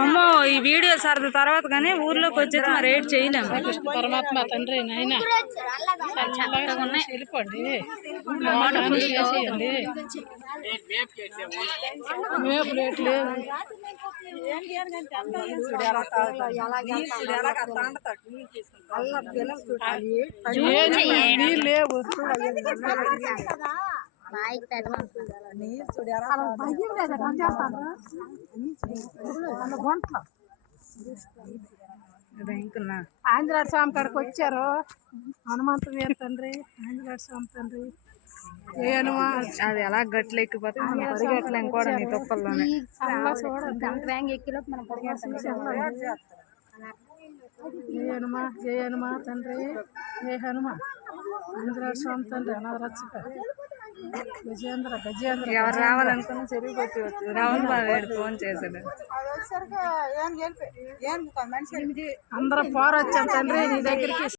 అమ్మో ఈ వీడియో సరదా తర్వాత కానీ ఊర్లోకి వచ్చేది మరి రేట్ చేయలేము. పరమాత్మ తండ్రి నాయన వెళ్ళిపోండి ప్లేట్లు నీళ్ళు లేవు. ఆంజనేయ స్వామి కాడికి వచ్చారు. హనుమంతు వీర తండ్రి ఆంజనేయ స్వామి తండ్రి అది ఎలా గట్లు ఎక్కిపోతే పరిగెట్లేం కూడా నీ తొక్కల్లోనే. జయ హనుమా జయ హనుమా తండ్రి జయ హనుమా ఆంజనేయ స్వామి తండ్రి అనవరచ్చక గజేంద్ర గజేంద్ర. ఎవరు రావాలనుకున్నా చెరువుకి వచ్చి రావణ్ బాబు ఫోన్ చేశాడు. అందరూ పోరొచ్చాం తండ్రి నీ దగ్గరికి.